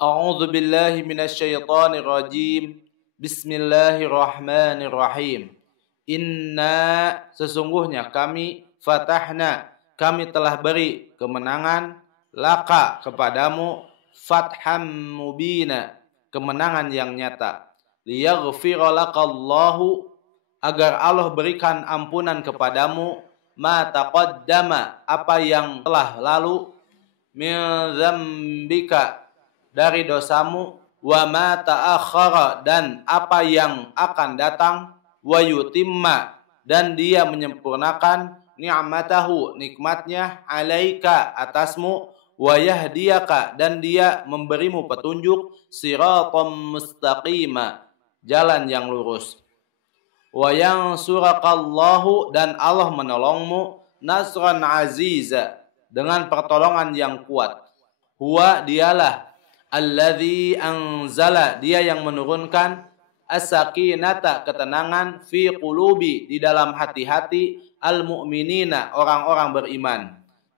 A'udzu billahi minasyaitonir rajim. Bismillahirrahmanirrahim. Inna sesungguhnya kami fatahna kami telah beri kemenangan laka kepadamu fatham mubina kemenangan yang nyata. Liyaghfira lakallahu agar Allah berikan ampunan kepadamu ma taqaddama apa yang telah lalu min dzambika dari dosamu wa ma ta'akhkhara dan apa yang akan datang wa yutimma dan dia menyempurnakan ni'matahu nikmatnya alaika atasmu wa yahdiyaka dan dia memberimu petunjuk siratal mustaqima jalan yang lurus wa yansurakallahu dan Allah menolongmu nasran aziza dengan pertolongan yang kuat huwa dialah alladzi anzala dia yang menurunkan as-sakinata ketenangan fi qulubi di dalam hati-hati al-mu'minina orang-orang beriman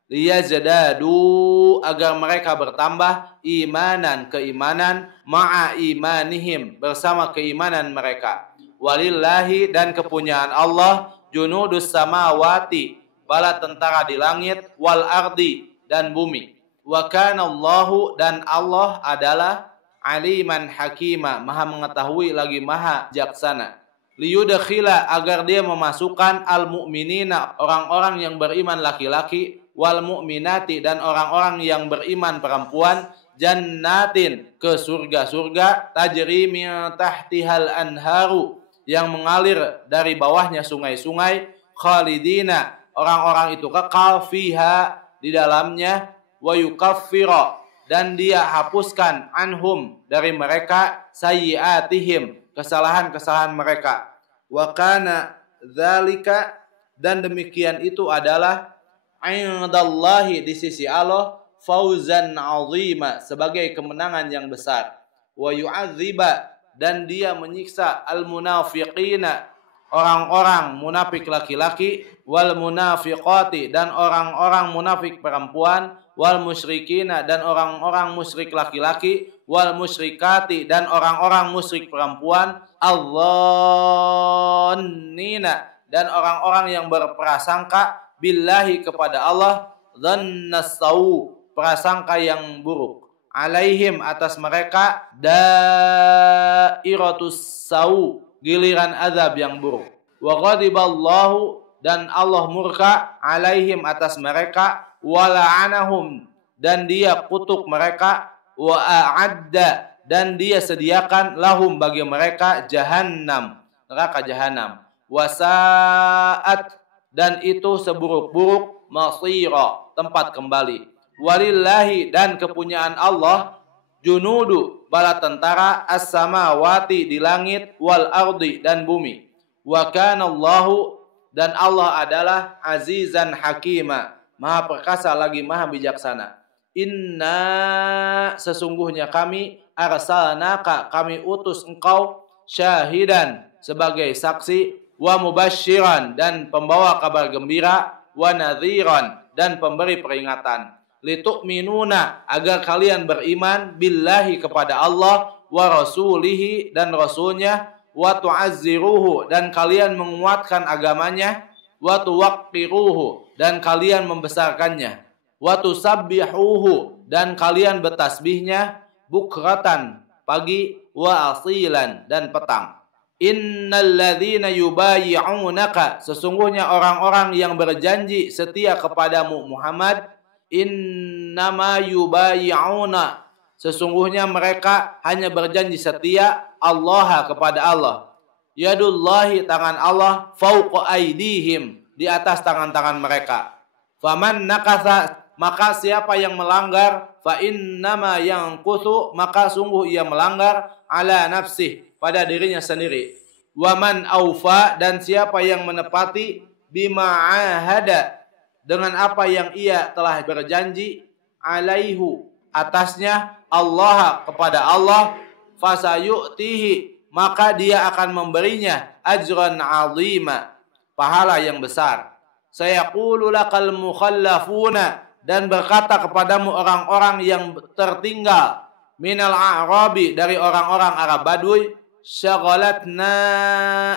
liyazdadu agar mereka bertambah imanan keimanan ma'a imanihim bersama keimanan mereka walillahi dan kepunyaan Allah junudus samawati bala tentara di langit wal ardi dan bumi wa kana Allahu dan Allah adalah aliman hakima maha mengetahui lagi maha bijaksana liyudkhila agar dia memasukkan al mu'minina orang-orang yang beriman laki-laki wal mu'minati dan orang-orang yang beriman perempuan jannatin ke surga-surga tajri min tahtihal anharu yang mengalir dari bawahnya sungai-sungai khalidina orang-orang itu kekal fiha di dalamnya wa yukaffira dan dia hapuskan anhum dari mereka sayyiatihim kesalahan-kesalahan mereka wa kana dzalika dan demikian itu adalah indallahi di sisi Allah fauzan azima sebagai kemenangan yang besar wa yu'adziba dan dia menyiksa al munafiqina orang-orang munafik laki-laki wal munafiqati dan orang-orang munafik perempuan wal musyrikina dan orang-orang musyrik laki-laki wal musyrikati dan orang-orang musyrik perempuan adh-dhannina dan orang-orang yang berprasangka billahi kepada Allah dhannas sau prasangka yang buruk alaihim atas mereka dairatus sau giliran azab yang buruk wa ghadiballahu dan Allah murka alaihim atas mereka wa la'anahum dan dia kutuk mereka wa a'adda dan dia sediakan lahum bagi mereka jahannam neraka jahanam wa sa'at dan itu seburuk-buruk masira tempat kembali walillahi dan kepunyaan Allah junudu bala tentara as-samawati di langit wal ardi dan bumi wa kana Allahu dan Allah adalah azizan hakima maha perkasa lagi maha bijaksana inna sesungguhnya kami arsalnaka kami utus engkau syahidan sebagai saksi wa mubasyiran dan pembawa kabar gembira wa nadhiran dan pemberi peringatan litu'minuna agar kalian beriman billahi kepada Allah wa rasulihi dan rasulnya wa tu'azziruhu dan kalian menguatkan agamanya wa tuwaqqiruhu dan kalian membesarkannya wa tusabbihuhu dan kalian bertasbihnya bukratan pagi wa asilan dan petang innal ladzina yubayyi'unaka sesungguhnya orang-orang yang berjanji setia kepadamu Muhammad innama yubayyi'una sesungguhnya mereka hanya berjanji setia Allah kepada Allah yadullahi tangan Allah fauqa aidihim di atas tangan-tangan mereka faman nakasa maka siapa yang melanggar fa innama yanqusu maka sungguh ia melanggar ala nafsih pada dirinya sendiri waman aufa dan siapa yang menepati bima ahada dengan apa yang ia telah berjanji alaihu atasnya Allah kepada Allah fasayu'tihi maka dia akan memberinya ajran 'azima pahala yang besar sayaqulu lakal mukhallafuna dan berkata kepadamu orang-orang yang tertinggal minal a'rabi dari orang-orang Arab Baduy, syaghalatna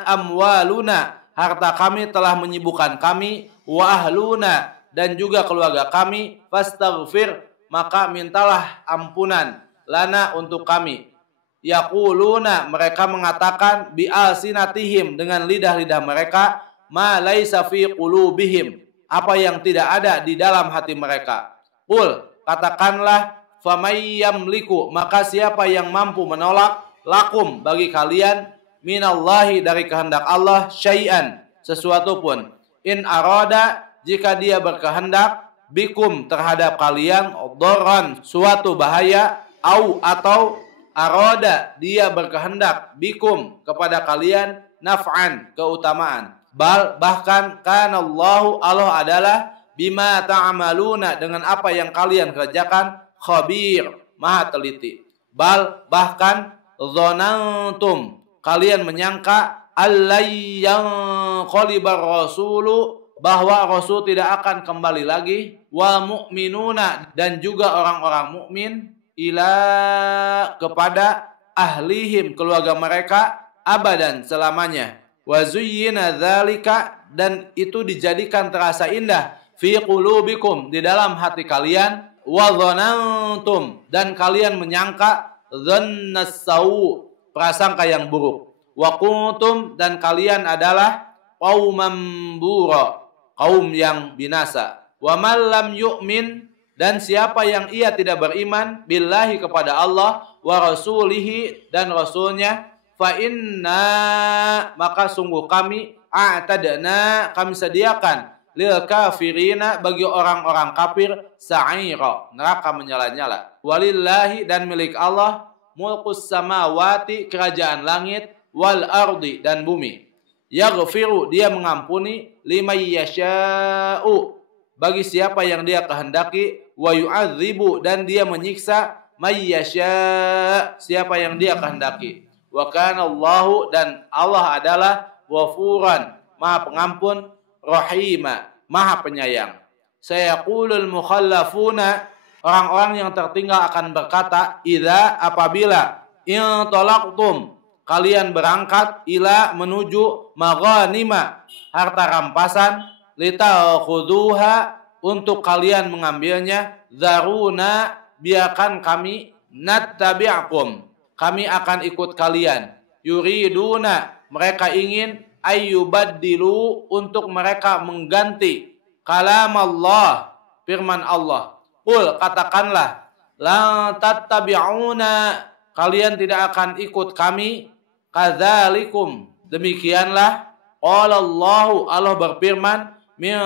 amwaluna, harta kami telah menyibukkan kami, wa ahluna dan juga keluarga kami, fastaghfir maka mintalah ampunan lana untuk kami. Yaquluna mereka mengatakan bi alsinatihim dengan lidah-lidah mereka, ma laisa fi qulubihim apa yang tidak ada di dalam hati mereka. Qul katakanlah, famay yamliku maka siapa yang mampu menolak lakum bagi kalian minallahi dari kehendak Allah syai'an sesuatu pun, in arada jika dia berkehendak bikum terhadap kalian dharran suatu bahaya, au atau arada dia berkehendak bikum kepada kalian naf'an keutamaan, bal bahkan kanallahu Allah adalah bima ta'amaluna dengan apa yang kalian kerjakan khabir maha teliti. Bal bahkan dzanantum kalian menyangka allayyan qalibar rasulu bahwa Rasul tidak akan kembali lagi, wa mu'minuna dan juga orang-orang mukmin ila kepada ahlihim keluarga mereka abadan selamanya, wa zuyyina dzalika dan itu dijadikan terasa indah fi qulubikum di dalam hati kalian, wa dzanantum dan kalian menyangka dzannas sau prasangka yang buruk, wa kuntum dan kalian adalah qauman bura kaum yang binasa, wa man lam yu'min dan siapa yang ia tidak beriman billahi kepada Allah wa rasulihi dan rasulnya, fa inna maka sungguh kami a'tadna kami sediakan lil kafirina bagi orang-orang kafir sa'ira neraka menyala-nyala, walillahi dan milik Allah mulkus samawati kerajaan langit, wal ardi dan bumi, yaghfiru dia mengampuni liman yasha'u bagi siapa yang dia kehendaki, wa yu'adzibu dan dia menyiksa may yasha siapa yang dia kehendaki, wa kana Allahu dan Allah adalah ghafuran maha pengampun, rahima maha penyayang. Sayaqulul mukhallafuna orang-orang yang tertinggal akan berkata, idza apabila in talaqtum kalian berangkat ila menuju maghanima harta rampasan, litakhuduha untuk kalian mengambilnya, zaruna biarkan kami nattabi'akum kami akan ikut kalian, yuriduna mereka ingin ayyubaddilu untuk mereka mengganti kalam Allah firman Allah. Qul katakanlah, la tattabi'una kalian tidak akan ikut kami, kadzalikum demikianlah qala Allahu Allah berfirman min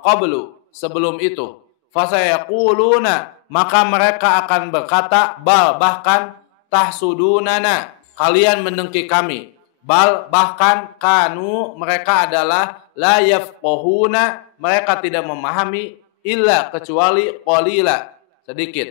qablu sebelum itu, fasayaquluna maka mereka akan berkata, bal bahkan tahsudunana kalian mendengki kami, bal bahkan kanu mereka adalah la yafqahuna mereka tidak memahami illa kecuali qalila sedikit.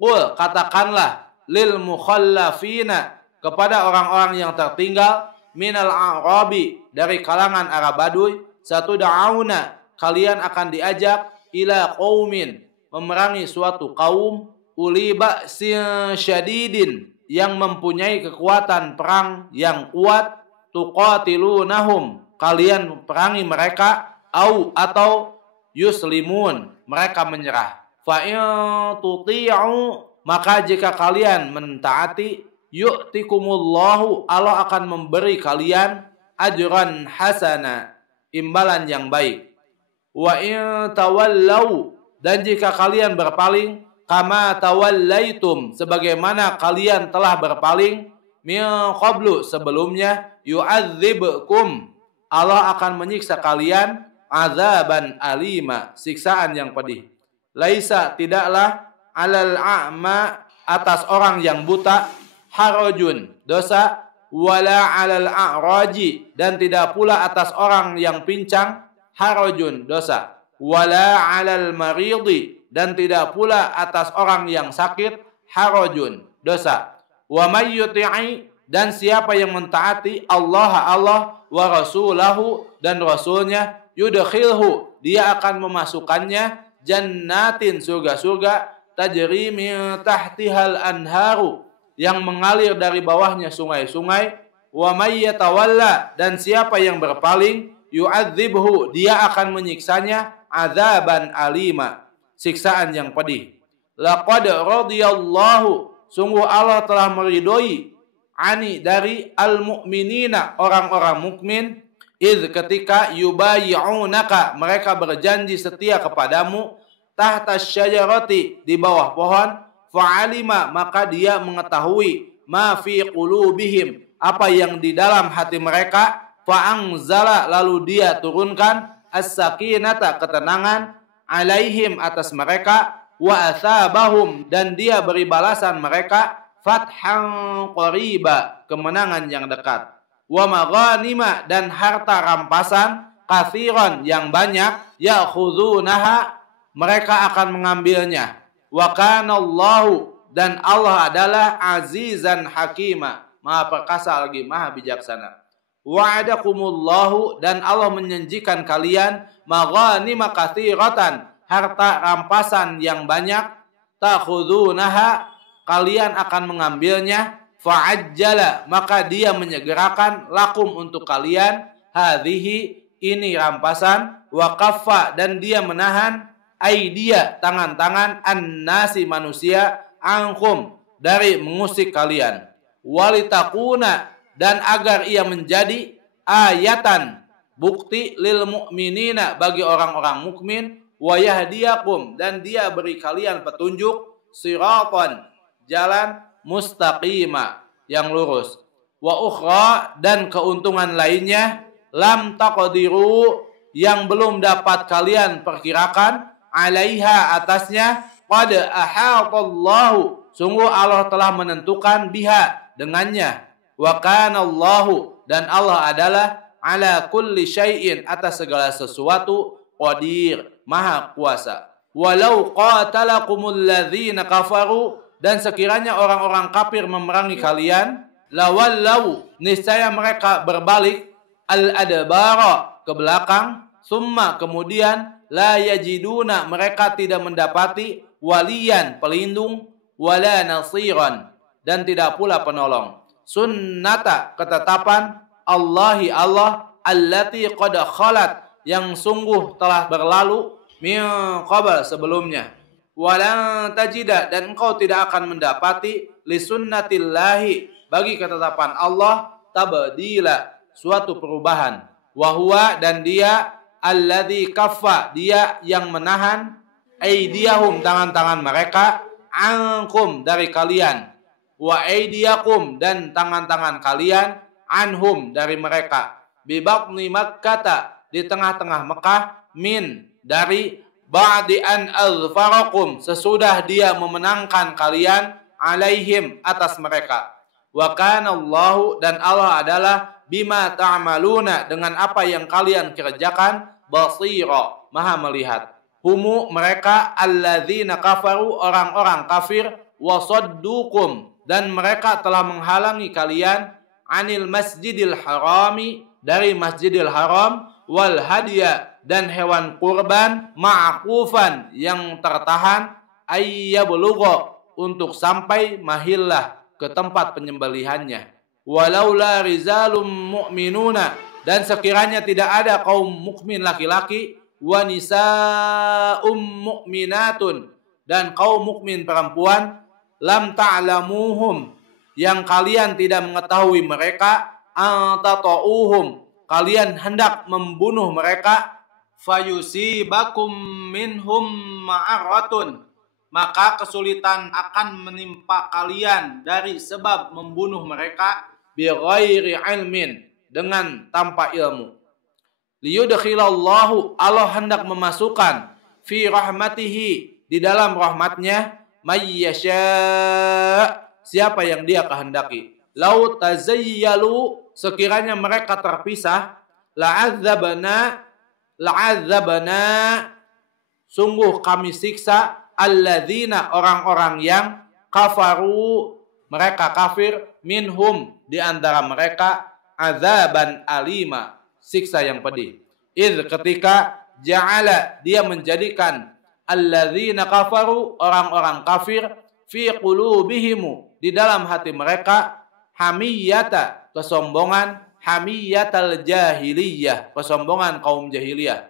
Qul katakanlah lil mukhallafina kepada orang-orang yang tertinggal minal a'rabi dari kalangan Arab Baduy, satu da'auna kalian akan diajak ila qaumin memerangi suatu kaum, uli ba'sin syadidin yang mempunyai kekuatan perang yang kuat, tuqatilunahum kalian perangi mereka, au atau yuslimun mereka menyerah, fa in tuti'u maka jika kalian mentaati, yu'tikumullahu Allah akan memberi kalian ajran hasana imbalan yang baik, wa in tawallau dan jika kalian berpaling, kama tawallaitum sebagaimana kalian telah berpaling, min qablu sebelumnya, yu'adzibkum Allah akan menyiksa kalian azaban alima siksaan yang pedih. Laisa tidaklah alal a'ma atas orang yang buta harajun dosa, wala alal a'raji dan tidak pula atas orang yang pincang harajun dosa, wala alal maridi dan tidak pula atas orang yang sakit harajun dosa, wa may yuti'i dan siapa yang mentaati Allah wa rasulahu dan rasulnya, yudkhilhu dia akan memasukkannya jannatin surga-surga tajri min tahtihal anharu, yang mengalir dari bawahnya sungai-sungai. Wa may yatawalla, dan siapa yang berpaling, yu'adzibhu, dia akan menyiksanya azaban alima, siksaan yang pedih. Laqad radiyallahu, sungguh Allah telah meridhoi, ani dari al-mu'minina, orang-orang mukmin, id ketika yubayi'unaka, mereka berjanji setia kepadamu, tahta syajarati, di bawah pohon, fa'alima, maka dia mengetahui, ma fi qulubihim, apa yang di dalam hati mereka, fa'angzala, lalu dia turunkan as-sakinata, ketenangan, alaihim, atas mereka, wa athabahum, dan dia beri balasan mereka, fathan qariba, kemenangan yang dekat, wa maghanima, dan harta rampasan, kathiran, yang banyak, ya'khudunaha, mereka akan mengambilnya, wa kanallahu, dan Allah adalah azizan hakima, maha perkasa lagi maha bijaksana. Wa'adakumullahu, dan Allah menjanjikan kalian maghanima katsiratan, harta rampasan yang banyak, ta'khudunaha, kalian akan mengambilnya, fa'ajjala, maka dia menyegerakan, lakum, untuk kalian, hadhihi, ini rampasan, wa kaffa, dan dia menahan, aidia, tangan-tangan, annasi, manusia, ankum, dari mengusik kalian, walitakuna, dan agar ia menjadi ayatan, bukti, lil mu'minina, bagi orang-orang mukmin, wa yahdiyakum, dan dia beri kalian petunjuk, siratan, jalan mustaqima, yang lurus, wa ukhra, dan keuntungan lainnya, lam taqdiru, yang belum dapat kalian perkirakan, alaiha, atasnya, qad ahatallahu, sungguh Allah telah menentukan, biha, dengannya, wa kanallahu, dan Allah adalah ala kulli syai'in, atas segala sesuatu, qadir, maha kuasa. Walau qatalakumul ladzina kafaru, dan sekiranya orang-orang kafir memerangi kalian, lawallau, niscaya mereka berbalik, al-adbara, ke belakang, summa, kemudian, la yajiduna, mereka tidak mendapati, waliyan, pelindung, wala nasiran, dan tidak pula penolong. Sunnata, ketetapan, Allahi, Allah, allati qad khalat, yang sungguh telah berlalu, min qabl, sebelumnya. Walan tajida, dan engkau tidak akan mendapati, li sunnatillahi, bagi ketetapan Allah, tabdila, suatu perubahan. Wahuwa, dan dia, alladzi kaffa, dia yang menahan, aidiyahum, tangan-tangan mereka, ankum, dari kalian, wa aidiyakum, dan tangan-tangan kalian, anhum, dari mereka, bibatni Makkah, di tengah-tengah Mekah, min, dari, ba'di an azfarakum, sesudah dia memenangkan kalian, alaihim, atas mereka, wa kanallahu, dan Allah adalah, bima ta'maluna, dengan apa yang kalian kerjakan, basira, maha melihat. Humu, mereka, alladzina kafaru, orang-orang kafir, wasaddukum, dan mereka telah menghalangi kalian, anil masjidil harami, dari masjidil haram, wal hadiya, dan hewan kurban, ma'kufan, yang tertahan, ayyabulugha, untuk sampai mahillah, ke tempat penyembelihannya. Walaula rizalum mu'minuna, dan sekiranya tidak ada kaum mukmin laki-laki, wa nisa'um mu'minatun, dan kaum mukmin perempuan, lam ta'lamuhum, yang kalian tidak mengetahui mereka, antata'uhum, kalian hendak membunuh mereka, fayusibakum minhum ma'aratun, maka kesulitan akan menimpa kalian dari sebab membunuh mereka, bighairi ilmin, dengan tanpa ilmu. Liyudkhilallahu, Allah hendak memasukkan, fi rahmatihi, di dalam rahmatnya, mayyasha, siapa yang dia kehendaki. Lau tazayyalu, sekiranya mereka terpisah, la'adzabna, sungguh kami siksa, alladzina, orang-orang yang, kafaru, mereka kafir, minhum, di antara mereka, azaban alima, siksa yang pedih. Ketika ja'ala, dia menjadikan, alladzina kafaru, orang-orang kafir, fi qulubihimu, di dalam hati mereka, hamiyata, kesombongan, hamiyatal jahiliyah, kesombongan kaum jahiliyah.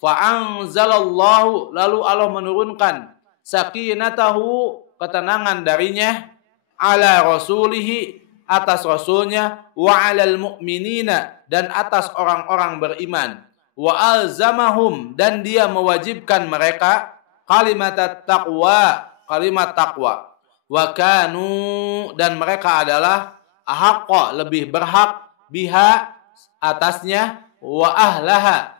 Fa anzalallahu, lalu Allah menurunkan sakinatahu, ketenangan darinya, ala rasulihi, atas rasulnya, wa alal mu'minina, dan atas orang-orang beriman, wa alzamahum, dan dia mewajibkan mereka kalimat taqwa, kalimat taqwa, wa kanu, dan mereka adalah ahaqqa, lebih berhak, biha, atasnya, wa ahlaha,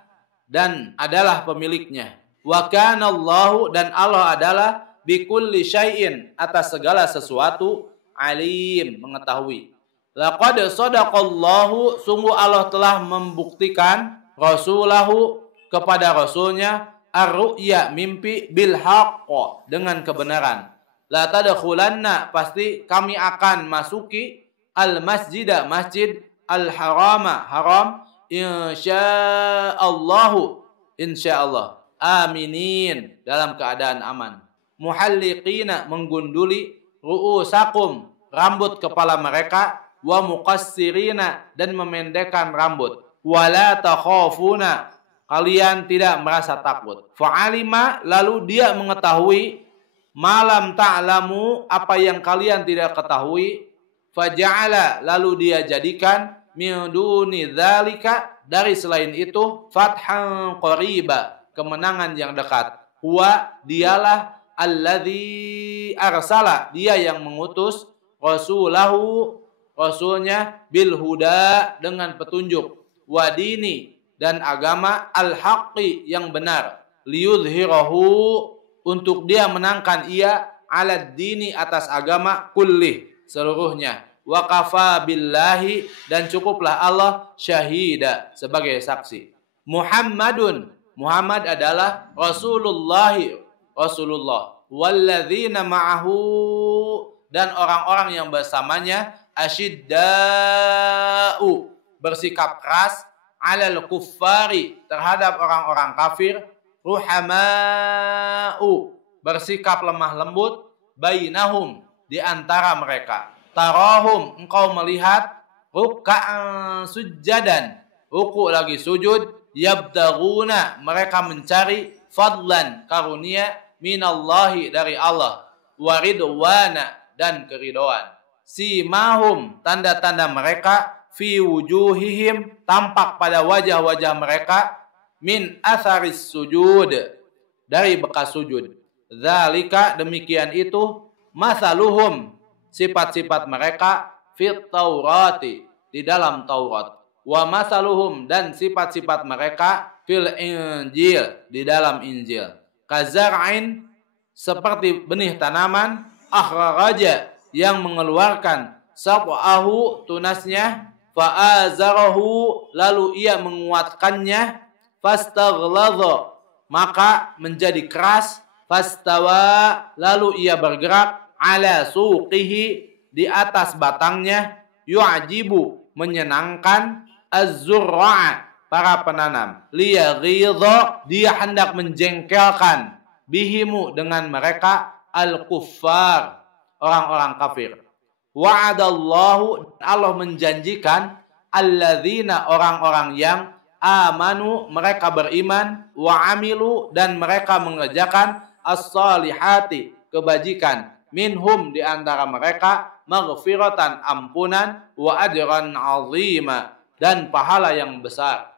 dan adalah pemiliknya, wa kanallahu, dan Allah adalah bikulli syai'in, atas segala sesuatu, alim, mengetahui. Laqad sadaqallahu, sungguh Allah telah membuktikan, rasulahu, kepada rasulnya, ar-ru'ya, mimpi, bil haqq, dengan kebenaran. La tadkhulanna, pasti kami akan masuki, al masjida, masjid, al harama, haram, insyaallahu, insyaallah, aminin, dalam keadaan aman, muhalliqina, menggunduli, ru'usakum, rambut kepala mereka, wa muqassirina, dan memendekkan rambut, wala takhafuna, kalian tidak merasa takut. Fa'alima, lalu dia mengetahui, malam ta'lamu, apa yang kalian tidak ketahui, faja'ala, lalu dia jadikan, min duni dzalika, dari selain itu, fathan qariba, kemenangan yang dekat. Huwa, dialah alladzi arsala, dia yang mengutus, rasulahu, rasulnya, bil huda, dengan petunjuk, wadini, dan agama, al haqqi, yang benar, liyudhhirahu, untuk dia menangkan ia, alad dini, atas agama, kullih, seluruhnya, wa kafa billahi, dan cukuplah Allah, syahida, sebagai saksi. Muhammadun, Muhammad adalah Rasulullahi, Rasulullah, walladzina ma'ahu, dan orang-orang yang bersamanya, asyidda'u, bersikap keras, alal kuffari, terhadap orang-orang kafir, ruhama'u, bersikap lemah lembut, bainahum, di antara mereka, tarahum, engkau melihat, ruk'an sujjadan, ruku' lagi sujud, yabtaguna, mereka mencari, fadlan, karunia, minallahi, dari Allah, waridwana, dan keridhaan. Simahum, tanda-tanda mereka, fi wujuhihim, tampak pada wajah-wajah mereka, min atharis sujud, dari bekas sujud. Dzalika, demikian itu, masaluhum, sifat-sifat mereka, fit taurati, di dalam Taurat. Wa masaluhum, dan sifat-sifat mereka, fil injil, di dalam Injil. Kazar'in, seperti benih tanaman, akhraja, yang mengeluarkan, sab'ahu, tunasnya, fa'azarahu, lalu ia menguatkannya, fastaghladha, maka menjadi keras, fastawa, lalu ia bergerak, ala suqihi, di atas batangnya, yu'ajibu, menyenangkan, az-zurra'a, para penanam, liyaghidha, dia hendak menjengkelkan, bihimu, dengan mereka, al-kuffar, orang-orang kafir. Wa'adallahu, Allah menjanjikan, alladzina, orang-orang yang, amanu, mereka beriman, wa amilu, dan mereka mengerjakan, as-salihati, kebajikan, minhum, di antara mereka, maghfiratan, ampunan, wa ajran azima, dan pahala yang besar.